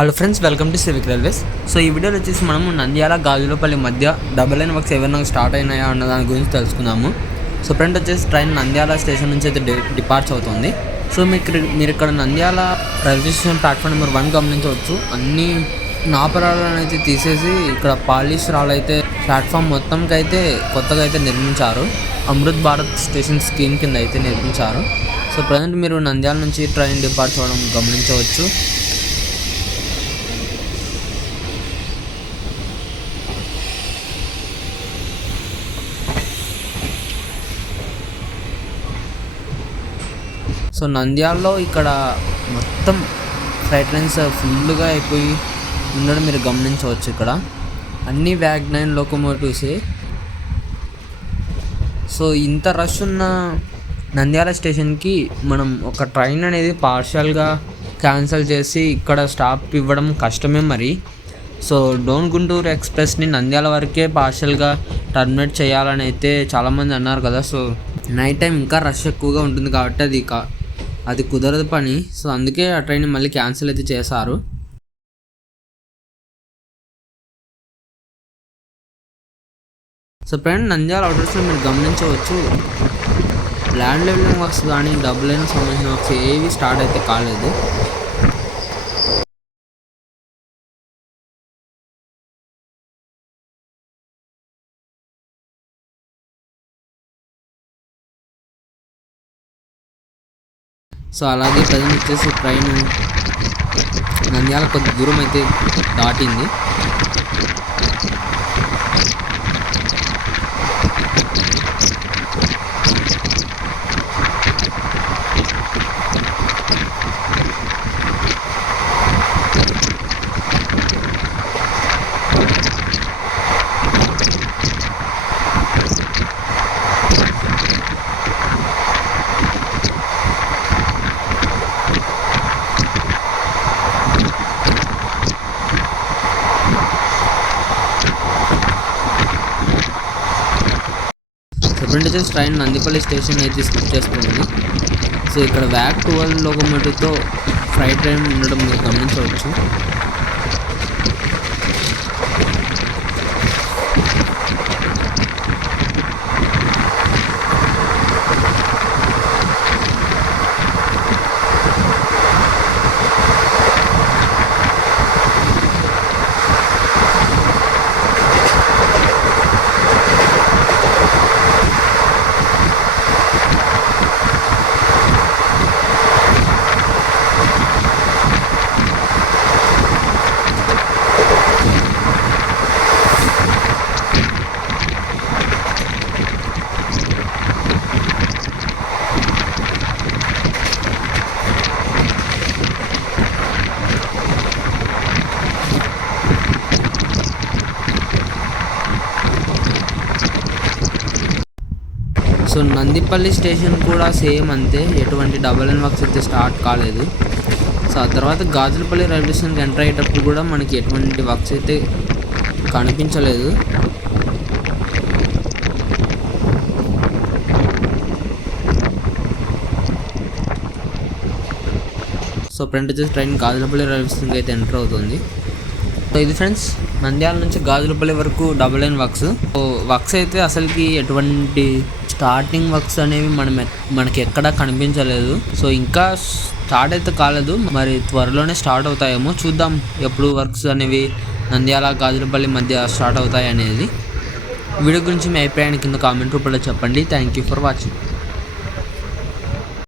Hello friends, welcome to civic railways. So ఈ వీడియోలో వచ్చేసి మనము నంద్యాల గాజులపల్లి మధ్య డబుల్ లైన్ వర్క్స్ ఏమైనా స్టార్ట్ అయినాయా అన్న దాని గురించి తెలుసుకుందాము. సో ఫ్రెండ్ వచ్చేసి ట్రైన్ నంద్యాల స్టేషన్ నుంచి అయితే డిపార్చ్ అవుతుంది. సో మీరు ఇక్కడ Nandyal railway station platform number 1 గమనించవచ్చు. అన్ని నాపరాలను అయితే తీసేసి ఇక్కడ పాలిష్ రాళ్ళు అయితే ప్లాట్ఫామ్ మొత్తంకి అయితే కొత్తగా అయితే నిర్మించారు. అమృత్ భారత్ స్టేషన్ స్కీమ్ కింద అయితే నిర్మించారు. సో ప్రజెంట్ మీరు నంద్యాల నుంచి ట్రైన్ డిపార్చ్ అవ్వడం గమనించవచ్చు. సో నంద్యాలలో ఇక్కడ మొత్తం ఫ్లైట్ లైన్స్ ఫుల్గా అయిపోయి ఉండడం మీరు గమనించవచ్చు. ఇక్కడ అన్ని వ్యాగ్నైన్ లోకోమోటివ్సే. సో ఇంత రష్ ఉన్న నంద్యాల స్టేషన్కి మనం ఒక ట్రైన్ అనేది పార్షియల్గా క్యాన్సిల్ చేసి ఇక్కడ స్టాప్ ఇవ్వడం కష్టమే మరి. సో డోన్ గుంటూరు ఎక్స్ప్రెస్ని నంద్యాల వరకే పార్షియల్గా టర్మినేట్ చేయాలని అయితే చాలామంది అన్నారు కదా. సో నైట్ టైం ఇంకా రష్ ఎక్కువగా ఉంటుంది కాబట్టి అది కుదరదు పని. సో అందుకే ఆ ట్రైన్ మళ్ళీ క్యాన్సిల్ అయితే చేశారు. సో ఫ్రెండ్, నంద్యాల అవుటర్స్లో మీరు గమనించవచ్చు, ల్యాండ్ లెవెలింగ్ వర్క్స్ కానీ డబుల్ లైన్ సంబంధించిన వర్క్స్ ఏవి స్టార్ట్ అయితే కాలేదు. సో అలాగే ప్రజెంట్ వచ్చేసి ట్రైన్ నంద్యాల కొద్ది దూరం అయితే దాటింది. ఫ్రెండ్ వచ్చేసి ట్రైన్ నందిపల్లి స్టేషన్ అయితే స్కిప్ చేస్తుంది. సో ఇక్కడ వ్యాక్ 12 లోకోమోటివ్తో ఫ్రైట్ ట్రైన్ ఉండడం మీరు గమనించవచ్చు. సో నందిపల్లి స్టేషన్ కూడా సేమ్ అంతే, ఎటువంటి డబుల్ లైన్ వర్క్స్ అయితే స్టార్ట్ కాలేదు. సో ఆ తర్వాత గాజులపల్లి రైల్వే స్టేషన్కి ఎంటర్ అయ్యేటప్పుడు కూడా మనకి ఎటువంటి వర్క్స్ అయితే కనిపించలేదు. సో ఫ్రంట్ వచ్చేసి ట్రైన్ గాజులపల్లి రైల్వే స్టేషన్కి అయితే ఎంటర్ అవుతుంది. సో ఇది ఫ్రెండ్స్, నంద్యాల నుంచి గాజులపల్లి వరకు double line works. So works అయితే అసలుకి ఎటువంటి స్టార్టింగ్ వర్క్స్ అనేవి మనకి ఎక్కడా కనిపించలేదు. సో ఇంకా స్టార్ట్ అయితే కాలేదు, మరి త్వరలోనే స్టార్ట్ అవుతాయేమో చూద్దాం. ఎప్పుడు వర్క్స్ అనేవి నంద్యాల గాజులపల్లి మధ్య స్టార్ట్ అవుతాయి అనేది. వీడియో గురించి మీ అభిప్రాయాన్ని కింద కామెంట్ రూపంలో చెప్పండి. Thank you for watching.